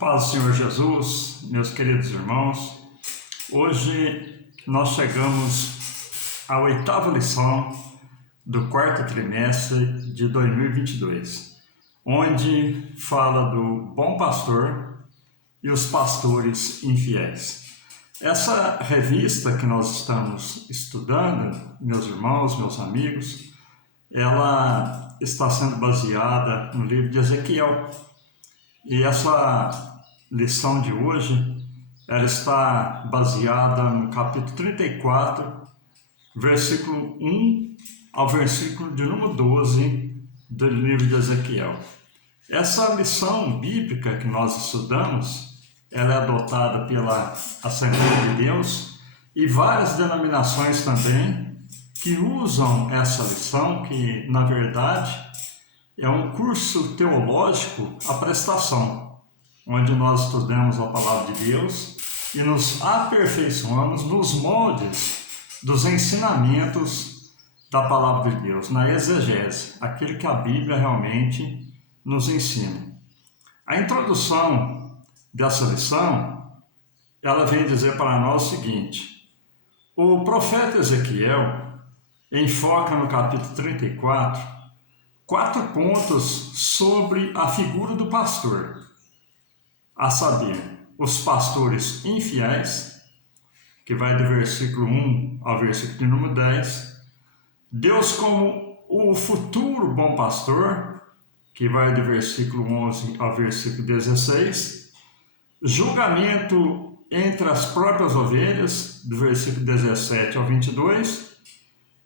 Paz do Senhor Jesus, meus queridos irmãos. Hoje nós chegamos à 8ª lição do 4º trimestre de 2022, onde fala do bom pastor e os pastores infiéis. Essa revista que nós estamos estudando, meus irmãos, meus amigos, ela está sendo baseada no livro de Ezequiel. E essa lição de hoje, ela está baseada no capítulo 34, versículo 1 ao versículo de número 12 do livro de Ezequiel. Essa lição bíblica que nós estudamos, ela é adotada pela Assembleia de Deus e várias denominações também que usam essa lição, que na verdade é um curso teológico à prestação, onde nós estudamos a palavra de Deus e nos aperfeiçoamos nos moldes dos ensinamentos da palavra de Deus, na exegese, aquilo que a Bíblia realmente nos ensina. A introdução dessa lição, ela vem dizer para nós o seguinte: o profeta Ezequiel enfoca no capítulo 34 4 pontos sobre a figura do pastor, a saber, os pastores infiéis, que vai do versículo 1 ao versículo de número 10, Deus como o futuro bom pastor, que vai do versículo 11 ao versículo 16, julgamento entre as próprias ovelhas, do versículo 17 ao 22,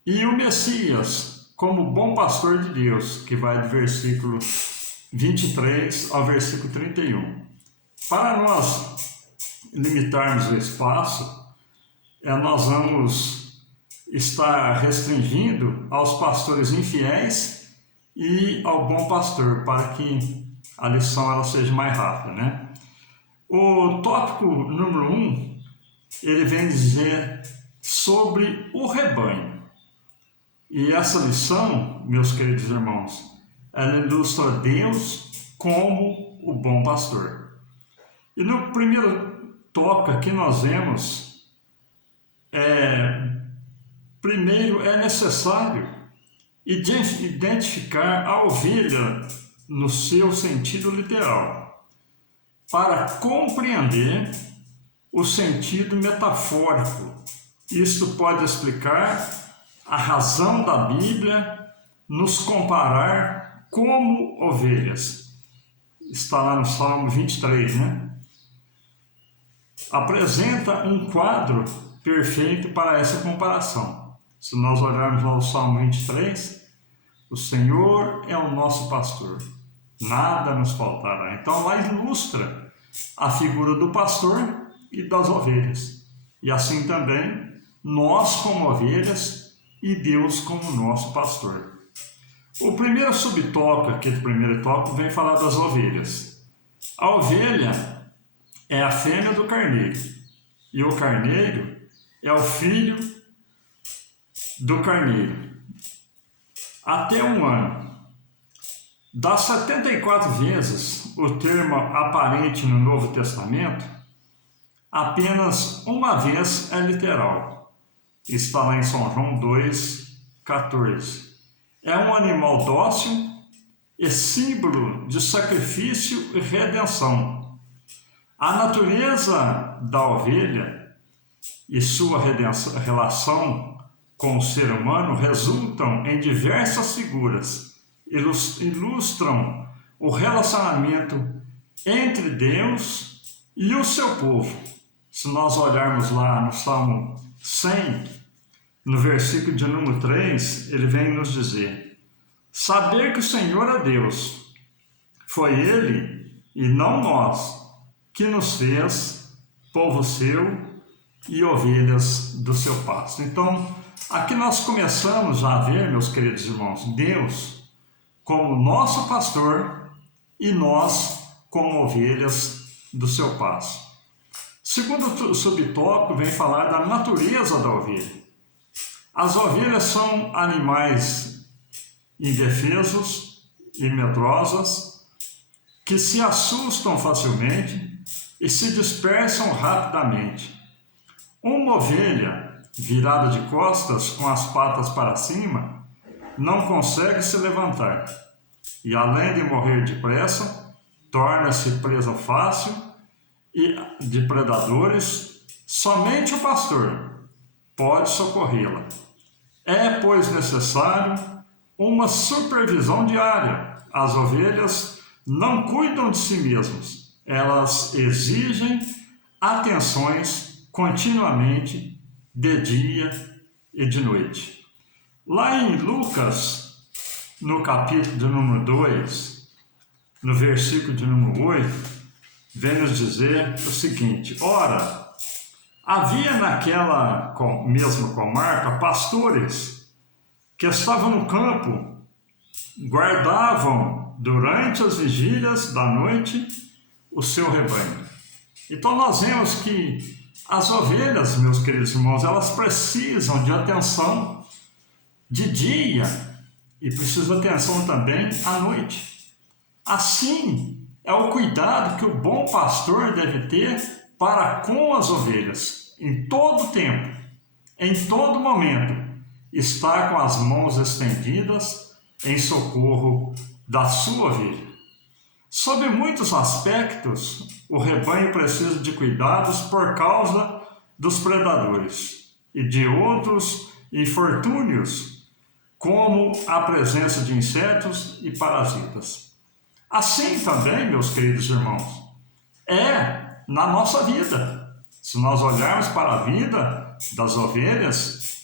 e o Messias como bom pastor de Deus, que vai do versículo 23 ao versículo 31. Para nós limitarmos o espaço, nós vamos estar restringindo aos pastores infiéis e ao bom pastor, para que a lição ela seja mais rápida, né? O tópico número 1, ele vem dizer sobre o rebanho. E essa lição, meus queridos irmãos, ela ilustra Deus como o bom pastor. E no primeiro tópico aqui nós vemos, primeiro é necessário identificar a ovelha no seu sentido literal, para compreender o sentido metafórico. Isto pode explicar a razão da Bíblia nos comparar como ovelhas. Está lá no Salmo 23, né? Apresenta um quadro perfeito para essa comparação. Se nós olharmos lá o Salmo 23, o Senhor é o nosso pastor, nada nos faltará. Então lá ilustra a figura do pastor e das ovelhas. E assim também, nós como ovelhas e Deus como nosso pastor. O primeiro subtópico aqui do primeiro tópico vem falar das ovelhas. A ovelha é a fêmea do carneiro, e o carneiro é o filho do carneiro, até 1 ano. Das 74 vezes o termo aparente no Novo Testamento, apenas uma vez é literal. Está lá em São João 2,14. É um animal dócil e símbolo de sacrifício e redenção. A natureza da ovelha e sua relação com o ser humano resultam em diversas figuras, ilustram o relacionamento entre Deus e o seu povo. Se nós olharmos lá no Salmo 100, no versículo de número 3, ele vem nos dizer: saber que o Senhor é Deus, foi Ele e não nós que nos fez povo seu e ovelhas do seu pasto. Então, aqui nós começamos a ver, meus queridos irmãos, Deus como nosso pastor e nós como ovelhas do seu pasto. Segundo subtópico vem falar da natureza da ovelha. As ovelhas são animais indefesos e medrosas, que se assustam facilmente e se dispersam rapidamente. Uma ovelha virada de costas com as patas para cima não consegue se levantar e, além de morrer depressa, torna-se presa fácil e de predadores. Somente o pastor pode socorrê-la. É, pois, necessário uma supervisão diária. As ovelhas não cuidam de si mesmas. Elas exigem atenções continuamente, de dia e de noite. Lá em Lucas, no capítulo de número 2, no versículo de número 8, vem nos dizer o seguinte: ora, havia naquela mesma comarca pastores que estavam no campo, guardavam durante as vigílias da noite o seu rebanho. Então nós vemos que as ovelhas, meus queridos irmãos, elas precisam de atenção de dia e precisam de atenção também à noite. Assim é o cuidado que o bom pastor deve ter para com as ovelhas. Em todo tempo, em todo momento, está com as mãos estendidas em socorro da sua ovelha. Sob muitos aspectos, o rebanho precisa de cuidados por causa dos predadores e de outros infortúnios, como a presença de insetos e parasitas. Assim também, meus queridos irmãos, é na nossa vida. Se nós olharmos para a vida das ovelhas,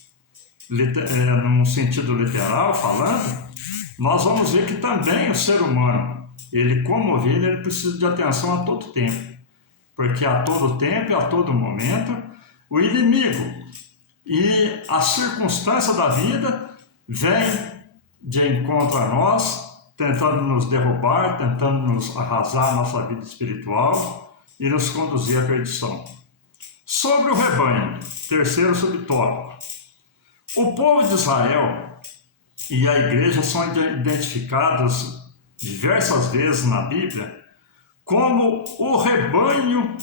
num sentido literal falando, nós vamos ver que também o ser humano, ele como ovelha, ele precisa de atenção a todo tempo, porque a todo tempo e a todo momento o inimigo e a circunstância da vida vem de encontro a nós, tentando nos derrubar, tentando nos arrasar a nossa vida espiritual e nos conduzir à perdição. Sobre o rebanho, terceiro subtópico. O povo de Israel e a igreja são identificados diversas vezes na Bíblia como o rebanho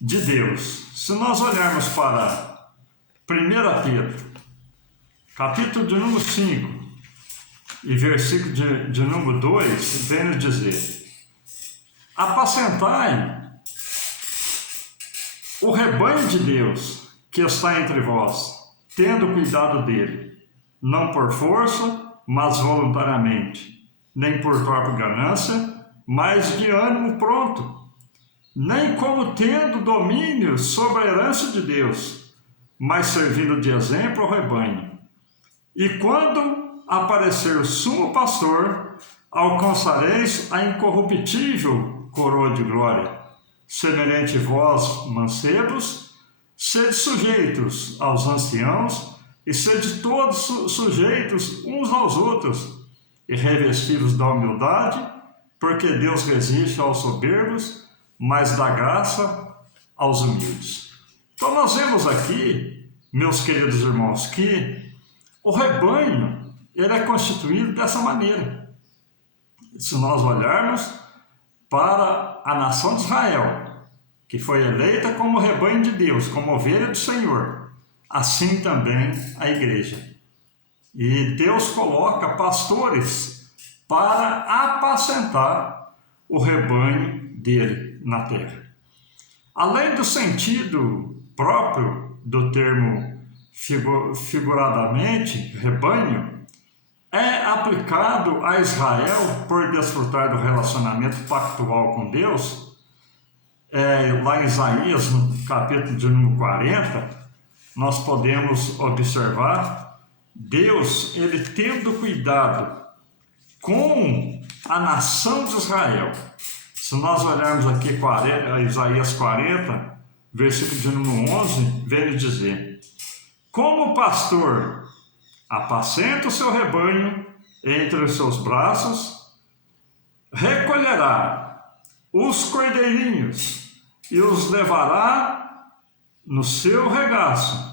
de Deus. Se nós olharmos para 1 Pedro, capítulo de número 5 e versículo de número 2, vem nos dizer: apacentai o rebanho de Deus que está entre vós, tendo cuidado dele, não por força, mas voluntariamente, nem por própria ganância, mas de ânimo pronto, nem como tendo domínio sobre a herança de Deus, mas servindo de exemplo ao rebanho. E quando aparecer o sumo pastor, alcançareis a incorruptível coroa de glória. Semelhante vós, mancebos, sede sujeitos aos anciãos, e sede todos sujeitos uns aos outros, e revestidos da humildade, porque Deus resiste aos soberbos, mas dá graça aos humildes. Então nós vemos aqui, meus queridos irmãos, que o rebanho ele é constituído dessa maneira. Se nós olharmos para a nação de Israel, que foi eleita como rebanho de Deus, como ovelha do Senhor, assim também a igreja. E Deus coloca pastores para apacentar o rebanho dele na terra. Além do sentido próprio do termo figuradamente, rebanho, é aplicado a Israel por desfrutar do relacionamento pactual com Deus. Lá em Isaías, no capítulo de número 40, nós podemos observar Deus, ele tendo cuidado com a nação de Israel. Se nós olharmos aqui Isaías 40, versículo de número 11, vem dizer: como o pastor apacenta o seu rebanho entre os seus braços, recolherá os cordeirinhos e os levará no seu regaço,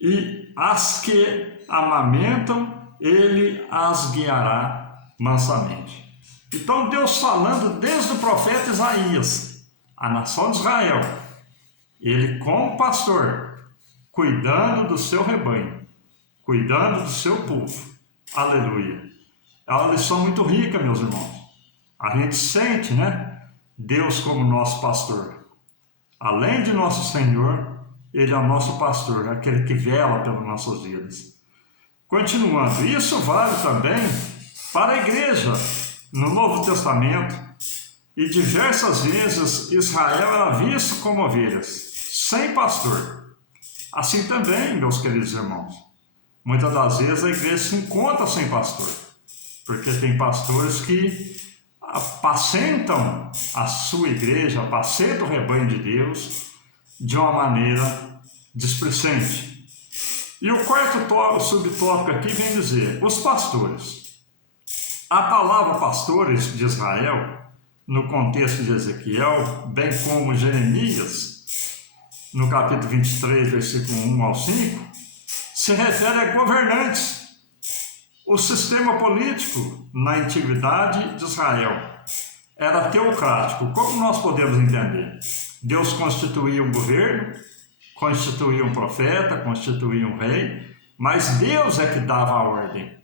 e as que amamentam, ele as guiará mansamente. Então Deus falando desde o profeta Isaías, a nação de Israel, ele como pastor, cuidando do seu rebanho, cuidando do seu povo. Aleluia. É uma lição muito rica, meus irmãos. A gente sente, né? Deus como nosso pastor. Além de nosso Senhor, ele é o nosso pastor, aquele que vela pelas nossas vidas. Continuando, isso vale também para a igreja no Novo Testamento, e diversas vezes Israel era visto como ovelhas, sem pastor. Assim também, meus queridos irmãos, muitas das vezes a igreja se encontra sem pastor, porque tem pastores que apacentam a sua igreja, apacentam o rebanho de Deus de uma maneira displicente. E o quarto subtópico aqui vem dizer, os pastores. A palavra pastores de Israel, no contexto de Ezequiel, bem como Jeremias, no capítulo 23, versículo 1 ao 5, se refere a governantes. O sistema político na antiguidade de Israel era teocrático. Como nós podemos entender? Deus constituía um governo, constituía um profeta, constituía um rei, mas Deus é que dava a ordem.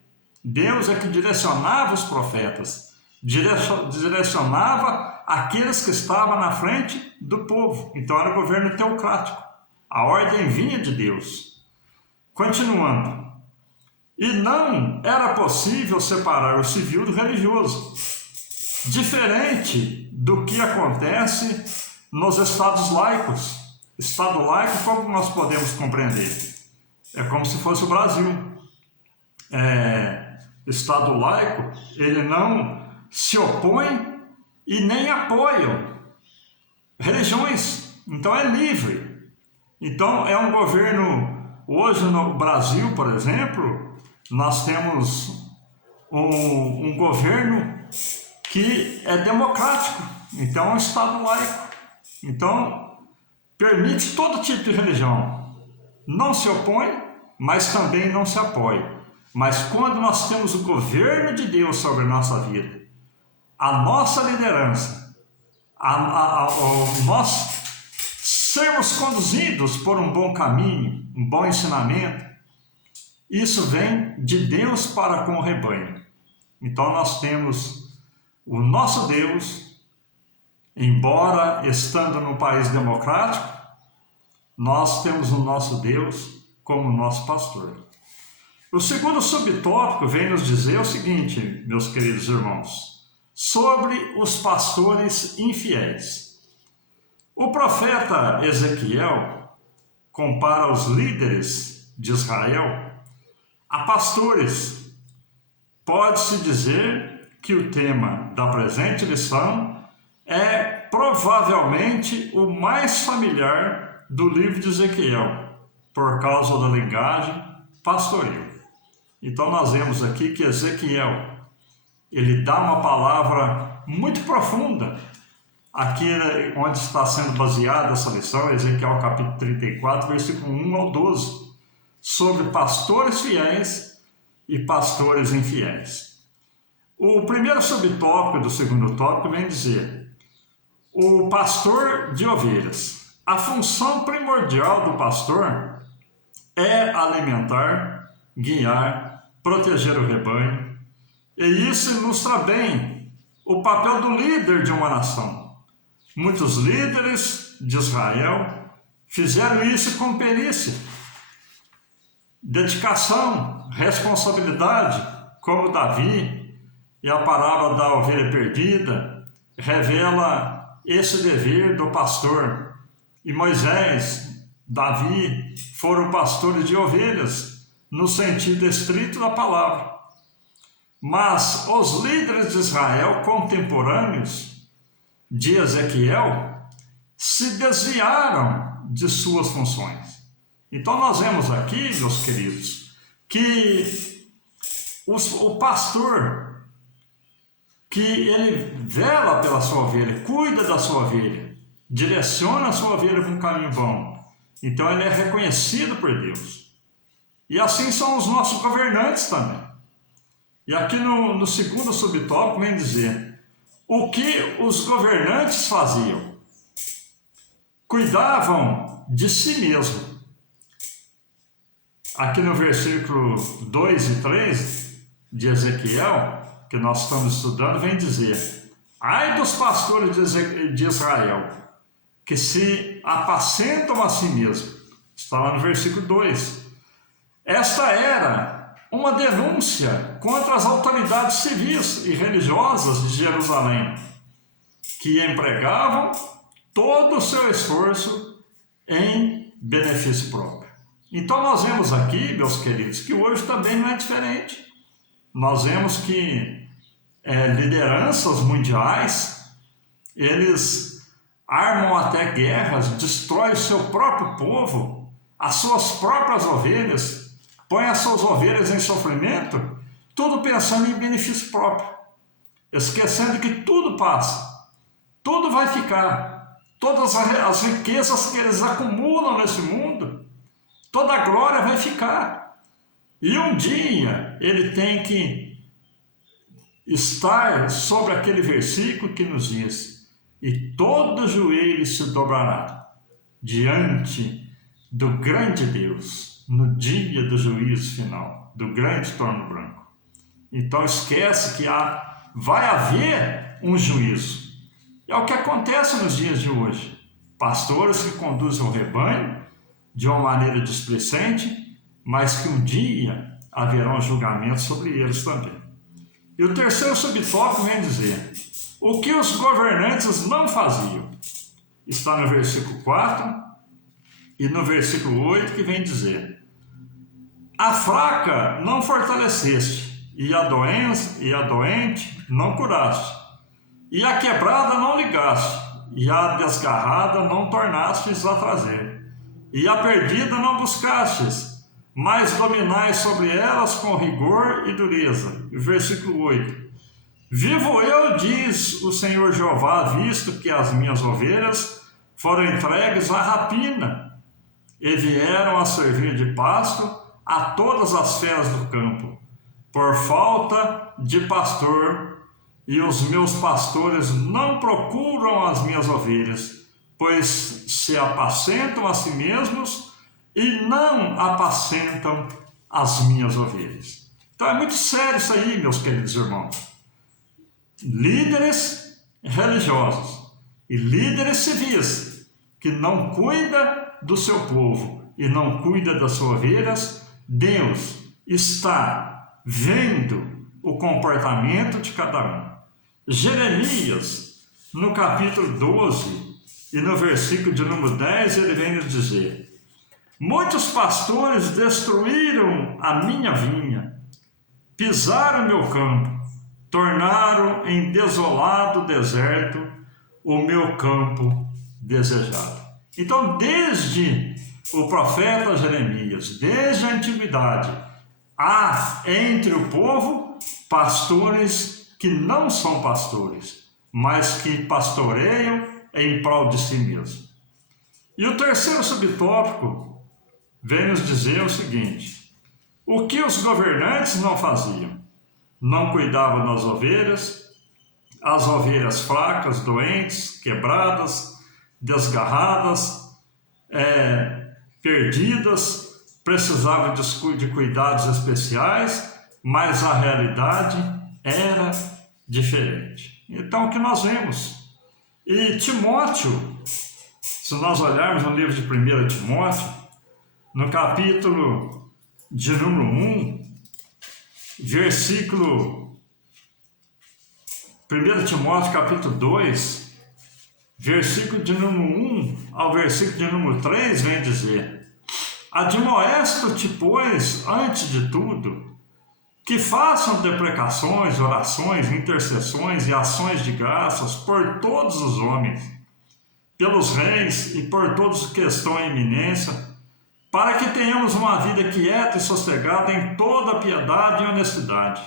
Deus é que direcionava os profetas, direcionava aqueles que estavam na frente do povo. Então era um governo teocrático. A ordem vinha de Deus. Continuando. E não era possível separar o civil do religioso, diferente do que acontece nos estados laicos. Estado laico, como nós podemos compreender? É como se fosse o Brasil. Estado laico, ele não se opõe e nem apoia religiões. Então é livre. Então é um governo, hoje no Brasil, por exemplo, nós temos um governo que é democrático, então é um Estado laico. Então, permite todo tipo de religião. Não se opõe, mas também não se apoia. Mas quando nós temos o governo de Deus sobre a nossa vida, a nossa liderança, nós sermos conduzidos por um bom caminho, um bom ensinamento, isso vem de Deus para com o rebanho. Então nós temos o nosso Deus, embora estando num país democrático, nós temos o nosso Deus como nosso pastor. O segundo subtópico vem nos dizer o seguinte, meus queridos irmãos, sobre os pastores infiéis. O profeta Ezequiel compara os líderes de Israel a pastores. Pode-se dizer que o tema da presente lição é provavelmente o mais familiar do livro de Ezequiel, por causa da linguagem pastoril. Então nós vemos aqui que Ezequiel, ele dá uma palavra muito profunda, aqui onde está sendo baseada essa lição, Ezequiel capítulo 34, versículo 1 ao 12, sobre pastores fiéis e pastores infiéis. O primeiro subtópico do segundo tópico vem dizer, o pastor de ovelhas. A função primordial do pastor é alimentar, guiar, proteger o rebanho, e isso ilustra bem o papel do líder de uma nação. Muitos líderes de Israel fizeram isso com perícia, dedicação, responsabilidade, como Davi, e a parábola da ovelha perdida revela esse dever do pastor. E Moisés, Davi foram pastores de ovelhas, no sentido estrito da palavra. Mas os líderes de Israel contemporâneos de Ezequiel se desviaram de suas funções. Então nós vemos aqui, meus queridos, que o pastor, que ele vela pela sua ovelha, cuida da sua ovelha, direciona a sua ovelha para um caminho bom. Então ele é reconhecido por Deus. E assim são os nossos governantes também. E aqui no segundo subtópico vem dizer, o que os governantes faziam? Cuidavam de si mesmo. Aqui no versículo 2 e 3 de Ezequiel, que nós estamos estudando, vem dizer: ai dos pastores de Israel, que se apacentam a si mesmo. Está lá no versículo 2. Esta era uma denúncia contra as autoridades civis e religiosas de Jerusalém, que empregavam todo o seu esforço em benefício próprio. Então nós vemos aqui, meus queridos, que hoje também não é diferente. Nós vemos que lideranças mundiais, eles armam até guerras, destroem o seu próprio povo, as suas próprias ovelhas, põem as suas ovelhas em sofrimento, tudo pensando em benefício próprio, esquecendo que tudo passa, tudo vai ficar, todas as riquezas que eles acumulam nesse mundo, toda a glória vai ficar. E um dia ele tem que estar sobre aquele versículo que nos diz: e todo joelho se dobrará diante do grande Deus, no dia do juízo final, do grande trono branco. Então esquece que vai haver um juízo. É o que acontece nos dias de hoje. Pastores que conduzem o rebanho de uma maneira displicente, mas que um dia haverá um julgamento sobre eles também. E o terceiro subtópico vem dizer: o que os governantes não faziam. Está no versículo 4 e no versículo 8, que vem dizer: a fraca não fortaleceste, e a doente não curaste, e a quebrada não ligaste, e a desgarrada não tornastes a trazer, e a perdida não buscastes, mas dominais sobre elas com rigor e dureza. E versículo 8: vivo eu, diz o Senhor Jeová, visto que as minhas ovelhas foram entregues à rapina, e vieram a servir de pasto a todas as feras do campo, por falta de pastor, e os meus pastores não procuram as minhas ovelhas, pois se apacentam a si mesmos e não apacentam as minhas ovelhas. Então é muito sério isso aí, meus queridos irmãos. Líderes religiosos e líderes civis que não cuidam do seu povo e não cuida das suas ovelhas, Deus está vendo o comportamento de cada um. Jeremias, no capítulo 12 e no versículo de número 10, ele vem nos dizer: muitos pastores destruíram a minha vinha, pisaram meu campo, tornaram em desolado deserto o meu campo desejado. Então, desde o profeta Jeremias, desde a antiguidade, há entre o povo pastores que não são pastores, mas que pastoreiam em prol de si mesmo. E o terceiro subtópico vem nos dizer o seguinte: o que os governantes não faziam? Não cuidavam das ovelhas, as ovelhas fracas, doentes, quebradas, desgarradas, perdidas, precisavam de cuidados especiais, mas a realidade era diferente. Então, o que nós vemos? E Timóteo, se nós olharmos no livro de 1 Timóteo, no capítulo de número 1, versículo 1 Timóteo capítulo 2, versículo de número 1 ao versículo de número 3, vem dizer: admoesto-te, pois, antes de tudo, que façam deprecações, orações, intercessões e ações de graças por todos os homens, pelos reis e por todos que estão em eminência, para que tenhamos uma vida quieta e sossegada em toda piedade e honestidade.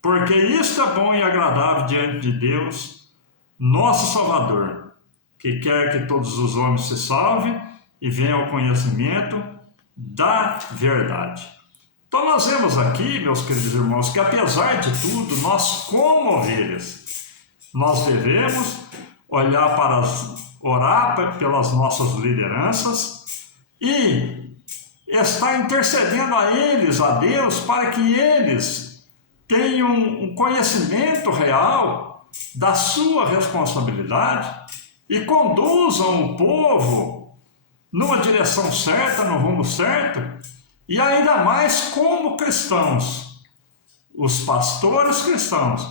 Porque isto é bom e agradável diante de Deus, nosso Salvador, que quer que todos os homens se salvem e venham ao conhecimento da verdade. Então nós vemos aqui, meus queridos irmãos, que apesar de tudo, nós como ovelhas, Nós devemos orar pelas nossas lideranças e estar intercedendo a eles, a Deus, para que eles tenham um conhecimento real da sua responsabilidade e conduzam o povo numa direção certa, no rumo certo, e ainda mais como cristãos, os pastores cristãos,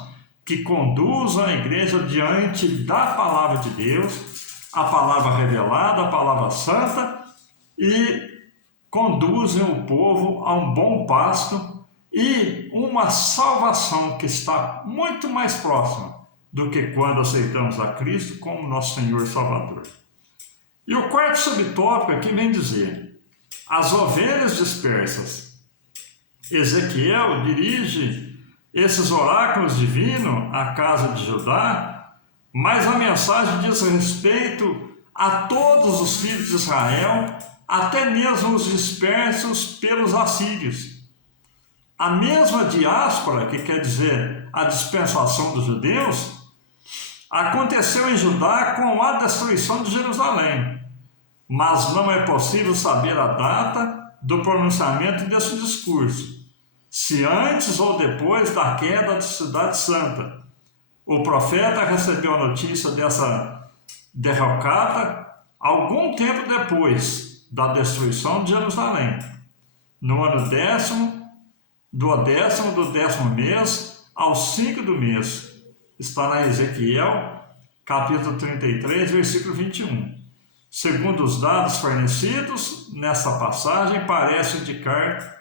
que conduzam a igreja diante da palavra de Deus, a palavra revelada, a palavra santa, e conduzem o povo a um bom pasto e uma salvação que está muito mais próxima do que quando aceitamos a Cristo como nosso Senhor e Salvador. E o quarto subtópico aqui vem dizer: as ovelhas dispersas. Ezequiel dirige esses oráculos divinos à casa de Judá, mas a mensagem diz respeito a todos os filhos de Israel, até mesmo os dispersos pelos assírios. A mesma diáspora, que quer dizer a dispersação dos judeus, aconteceu em Judá com a destruição de Jerusalém, mas não é possível saber a data do pronunciamento desse discurso, se antes ou depois da queda da cidade santa. O profeta recebeu a notícia dessa derrocada algum tempo depois da destruição de Jerusalém, no ano do 10º mês ao 5 do mês. Está na Ezequiel, capítulo 33, versículo 21. Segundo os dados fornecidos nessa passagem, parece indicar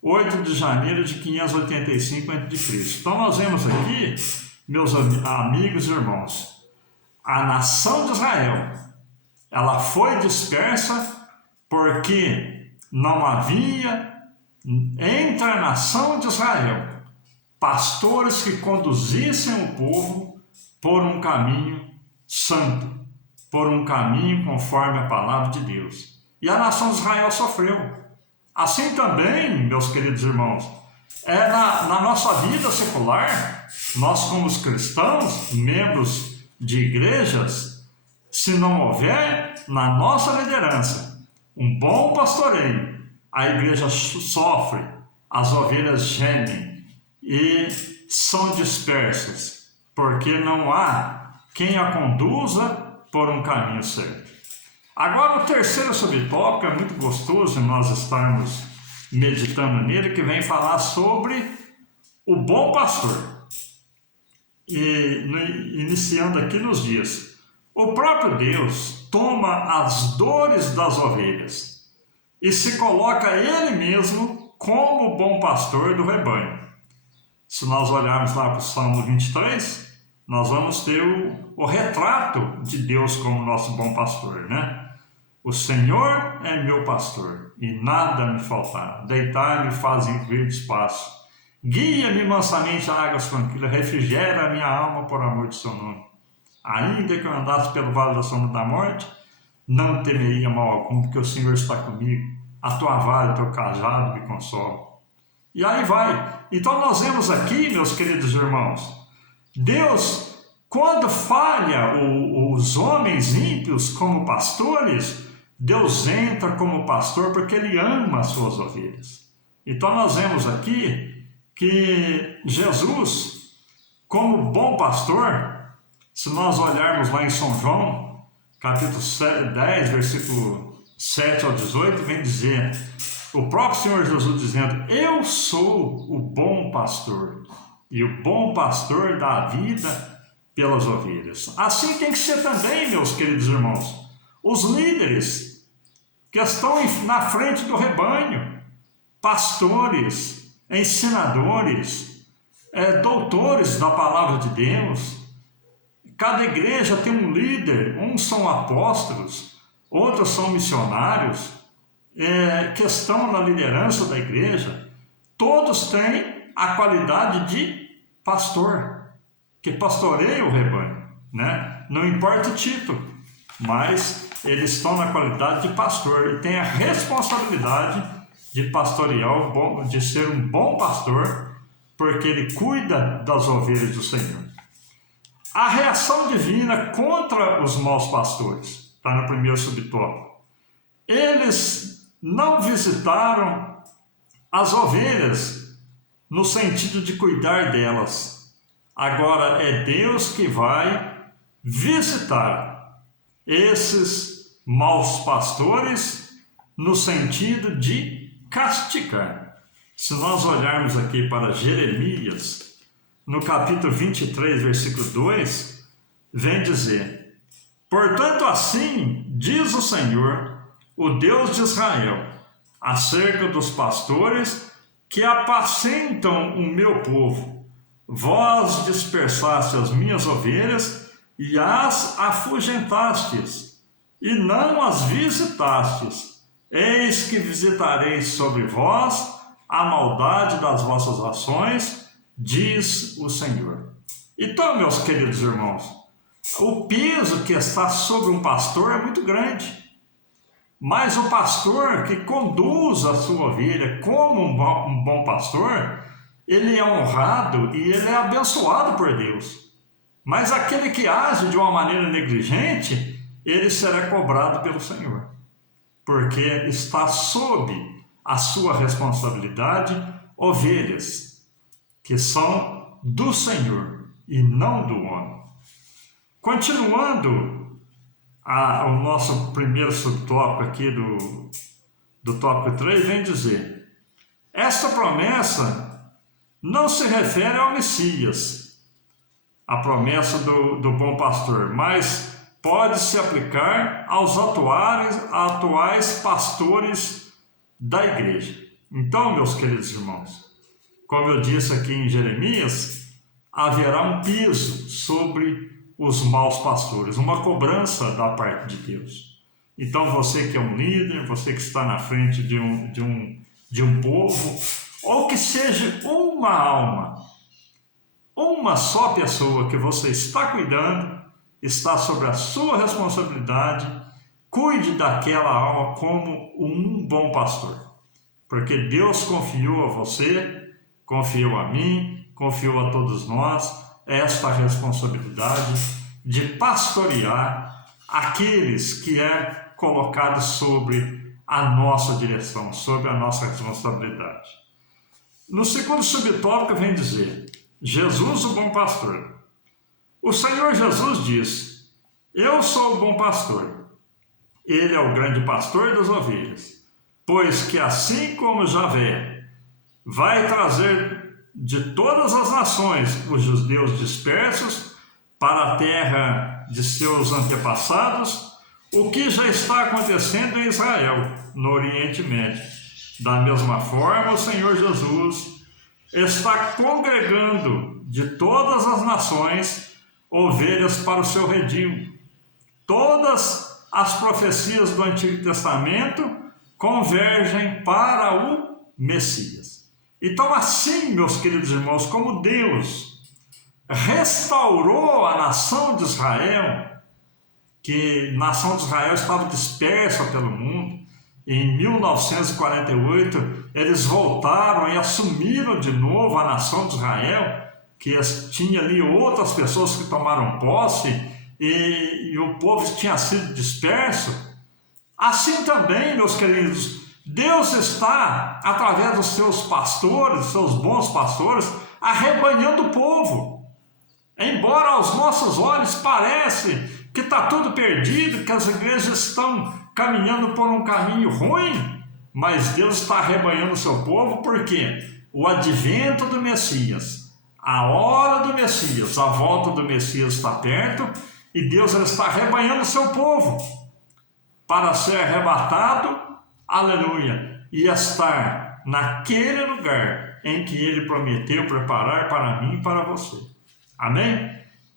8 de janeiro de 585 a.C. Então nós vemos aqui, meus amigos e irmãos, a nação de Israel, ela foi dispersa porque não havia entre a nação de Israel pastores que conduzissem o povo por um caminho santo, por um caminho conforme a palavra de Deus. E a nação de Israel sofreu. Assim também, meus queridos irmãos, na nossa vida secular, nós como os cristãos, membros de igrejas, se não houver na nossa liderança um bom pastoreio, a igreja sofre, as ovelhas gemem e são dispersas, porque não há quem a conduza por um caminho certo. Agora, o terceiro subtópico é muito gostoso nós estarmos meditando nele, que vem falar sobre o bom pastor. E iniciando aqui nos dias, o próprio Deus toma as dores das ovelhas e se coloca ele mesmo como o bom pastor do rebanho. Se nós olharmos lá para o Salmo 23, nós vamos ter o retrato de Deus como nosso bom pastor, né? O Senhor é meu pastor, e nada me faltará. Deitar-me faz em verdes pastos. Guia-me mansamente a águas tranquilas, refrigera a minha alma por amor de seu nome. Ainda que eu andasse pelo vale da sombra da morte, não temeria mal algum, porque o Senhor está comigo. A tua vara, o teu cajado me consola. E aí vai. Então nós vemos aqui, meus queridos irmãos, Deus, quando falha os homens ímpios como pastores, Deus entra como pastor porque Ele ama as suas ovelhas. Então nós vemos aqui que Jesus, como bom pastor, se nós olharmos lá em São João, capítulo 10, versículo 7 ao 18, vem dizer, o próprio Senhor Jesus dizendo: eu sou o bom pastor, e o bom pastor dá a vida pelas ovelhas. Assim tem que ser também, meus queridos irmãos, os líderes que estão na frente do rebanho, pastores, ensinadores, doutores da palavra de Deus. Cada igreja tem um líder, uns são apóstolos, outros são missionários, que estão na liderança da igreja. Todos têm a qualidade de pastor, que pastoreia o rebanho, né? Não importa o título, mas eles estão na qualidade de pastor e têm a responsabilidade de pastorear, de ser um bom pastor, porque ele cuida das ovelhas do Senhor. a reação divina contra os maus pastores. Está no primeiro subtópico. Eles não visitaram as ovelhas no sentido de cuidar delas. Agora é Deus que vai visitar esses maus pastores no sentido de castigar. Se nós olharmos aqui para Jeremias, no capítulo 23, versículo 2, vem dizer: portanto, assim diz o Senhor, o Deus de Israel, acerca dos pastores que apacentam o meu povo. Vós dispersaste as minhas ovelhas e as afugentastes, e não as visitastes. Eis que visitarei sobre vós a maldade das vossas ações, diz o Senhor. Então, meus queridos irmãos, o peso que está sobre um pastor é muito grande. Mas o pastor que conduz a sua ovelha como um bom pastor, ele é honrado e ele é abençoado por Deus. Mas aquele que age de uma maneira negligente, ele será cobrado pelo Senhor, porque está sob a sua responsabilidade ovelhas que são do Senhor e não do homem. Continuando o nosso primeiro subtópico aqui do tópico 3, vem dizer: esta promessa não se refere ao Messias, a promessa do bom pastor, mas pode se aplicar aos atuais pastores da igreja. Então, meus queridos irmãos, como eu disse aqui em Jeremias, haverá um peso sobre os maus pastores, uma cobrança da parte de Deus. Então, você que é um líder, você que está na frente de um povo, ou que seja uma alma, uma só pessoa que você está cuidando, está sobre a sua responsabilidade, cuide daquela alma como um bom pastor. Porque Deus confiou a você, confiou a mim, confiou a todos nós esta responsabilidade de pastorear aqueles que é colocado sobre a nossa direção, sobre a nossa responsabilidade. No segundo subtópico vem dizer: Jesus, o bom pastor. O Senhor Jesus diz: eu sou o bom pastor. Ele é o grande pastor das ovelhas. Pois que assim como Javé vai trazer de todas as nações os judeus dispersos para a terra de seus antepassados, o que já está acontecendo em Israel, no Oriente Médio. Da mesma forma, o Senhor Jesus está congregando de todas as nações ovelhas para o seu redil. Todas as profecias do Antigo Testamento convergem para o Messias. Então, assim, meus queridos irmãos, como Deus restaurou a nação de Israel, que a nação de Israel estava dispersa pelo mundo, e em 1948 eles voltaram e assumiram de novo a nação de Israel, que tinha ali outras pessoas que tomaram posse, e o povo tinha sido disperso. Assim também, meus queridos, Deus está, através dos seus pastores, seus bons pastores, arrebanhando o povo. Embora aos nossos olhos pareça que está tudo perdido, que as igrejas estão caminhando por um caminho ruim, mas Deus está arrebanhando o seu povo, porque o advento do Messias, a hora do Messias, a volta do Messias está perto, e Deus está arrebanhando o seu povo para ser arrebatado, aleluia, e estar naquele lugar em que Ele prometeu preparar para mim e para você. Amém?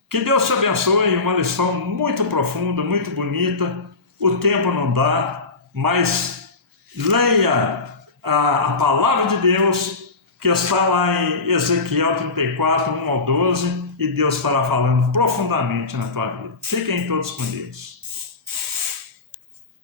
Que Deus te abençoe, uma lição muito profunda, muito bonita. O tempo não dá, mas leia a palavra de Deus, que está lá em Ezequiel 34, 1 ao 12, e Deus estará falando profundamente na tua vida. Fiquem todos com Deus.